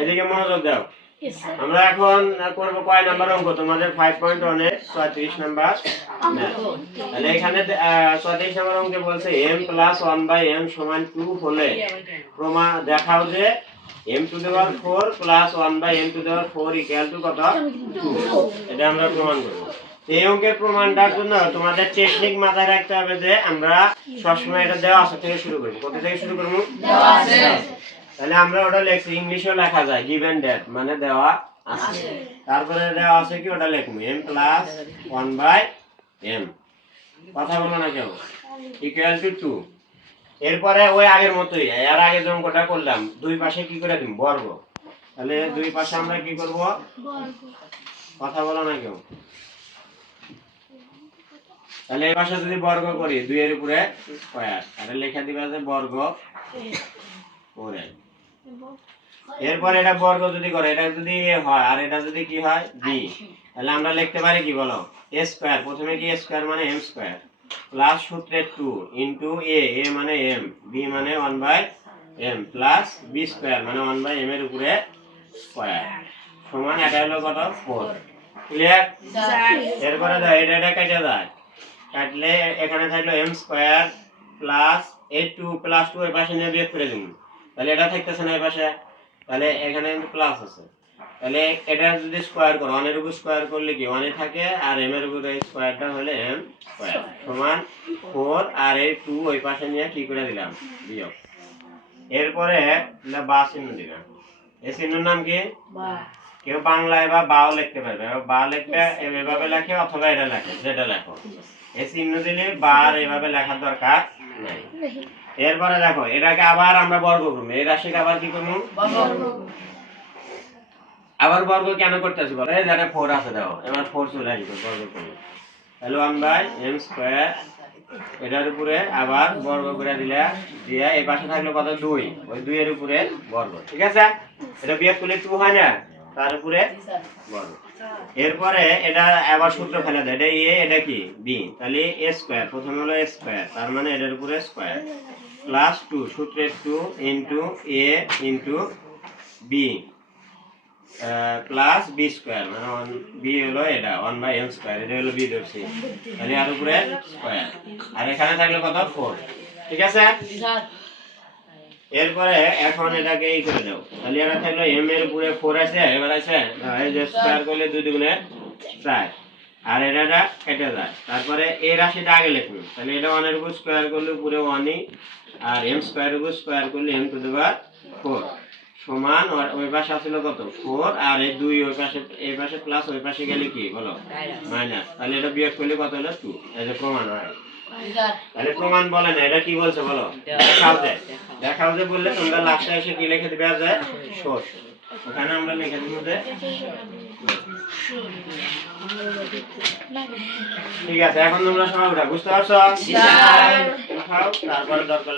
এদিকে মনোযোগ দাও। আমরা এখন করব কয় নাম্বার অঙ্ক তোমাদের 5.1 এর 36 নাম্বার। তাহলে এখানে 36 নাম্বার অঙ্কে বলছে m + 1/m = 2 হলে প্রমাণ দেখাও যে m⁴ + 1/m⁴ = কত? 2। এটা আমরা প্রমাণ করব। এই অঙ্কের প্রমাণটার জন্য তোমাদের টেকনিক মাথায় রাখতে হবে যে আমরা সবসময় এটা দেওয়া আছে থেকে শুরু করব। কোথা থেকে শুরু করব? দেওয়া আছে। তাহলে আমরা ওটা লিখছি, ইংলিশেও লেখা যায় given that মানে দেওয়া আছে। তারপরে দেওয়া আছে কি ওটা লিখব m + 1/m কথা বলো না কেউ = 2। এরপরে ওই আগের মতই এর আগে যে অঙ্কটা করলাম দুই পাশে কি করে দিম? বর্গ। তাহলে দুই পাশে আমরা কি করব? বর্গ। কথা বলো না কেউ। তাহলে এই পাশে যদি বর্গ করি 2 এর উপরে স্কয়ার, তাহলে লেখা দিবা যে বর্গ করে। এরপর এটা বর্গ যদি করে এটা যদি a হয় আর এটা যদি কি হয় b, তাহলে আমরা লিখতে পারি কি বলো? a স্কয়ার, প্রথমে কি a স্কয়ার মানে m স্কয়ার প্লাস সূত্রে 2 ইনটু a, a মানে m, b মানে 1/m প্লাস b স্কয়ার মানে 1/m এর উপরে স্কয়ার সমান এটা হলো কত? 4। ক্লিয়ার? এরপরে দাও এটা কেটে যায়, কাটলে এখানে থাকলো m square plus a 2 plus 2 এর পাশে নিয়ে বিয়োগ করে দিন, তাহলে এটা থাকতেছে না এই পাশে, তাহলে এখানে কিন্তু প্লাস আছে। তাহলে এটা যদি স্কয়ার করো 1 এর উপর স্কয়ার করলে কি 1 এ থাকে আর m এর উপরে স্কয়ারটা হলে m স্কয়ার সমান 4 আর এই 2 ওই পাশে নিয়ে কি করে দিলাম? বিয়োগ। এরপরে না বা চিহ্ন দিলাম। এই চিহ্নের নাম কি? বা। কেউ বাংলায় বা বাও লিখতে পারবে, বা লিখলে এভাবে লেখে অথবা এটা লেখে, যেটা লেখো। এই চিহ্ন দিলে বা আর এভাবে লেখার দরকার নাই। এরপরে দেখো এটাকে আবার আমরা বর্গ করব, এই রাশিকে আবার কি করব? বর্গ। আবার বর্গ কেন করতেছি বলো? এই যারা 4 আছে দাও, এবার 4 চলে আসবে বর্গ করব। তাহলে 1/m², এটার উপরে আবার বর্গ করে দিলে দিয়ে এই পাশে থাকলো কত? 2, ওই 2 এর উপরে বর্গ। ঠিক আছে? এটা বিয়োগ করলে 2 হয় না, তার উপরে বর্গ। এরপরে এটা আবার সূত্র ফেলে দেয়, এটা a এটা কি b, তাহলে a স্কয়ার, প্রথমে হলো a স্কয়ার তার মানে এটার উপরে স্কয়ার প্লাস 2 সূত্রে 2 into a into b plus b square মানে b হলো এটা 1/m², এটা হলো b ধরছি, তাহলে আর উপরে স্কয়ার আর এখানে থাকলো কত? 4। ঠিক আছে? এরপরে এখন এটাকে এই করে দাও, তাহলে এটা থাকলো m এর উপরে 4 আছে, এবার আছে এই যে স্কয়ার করলে 2 দুগুণে 4 আর এটা কেটে যায়। তারপরে এই রাশিটা আগে লিখব, তাহলে এটা 1 এর উপর স্কয়ার করলে উপরে 1ই আর m স্কয়ার এর উপর স্কয়ার করলে m⁴ সমান ওই পাশে আসছিল কত? 4 আর এই 2 ওই পাশে, এই পাশে প্লাস ওই পাশে গেলে কি বলো? মাইনাস, তাহলে এটা বিয়োগ করলে কত হলো? 2। এই যে প্রমাণ হয়। তাহলে প্রমাণ বলে না, এটা কি বলছে বলো? দেখাও যে বললে তোমরা লাস্টে এসে কি লিখে দিবে? যে সোর্স, ওখানে আমরা লিখে দিব যে। ঠিক আছে, এখন তোমরা সবাই বুঝতে পারছো? তারপরে দরকার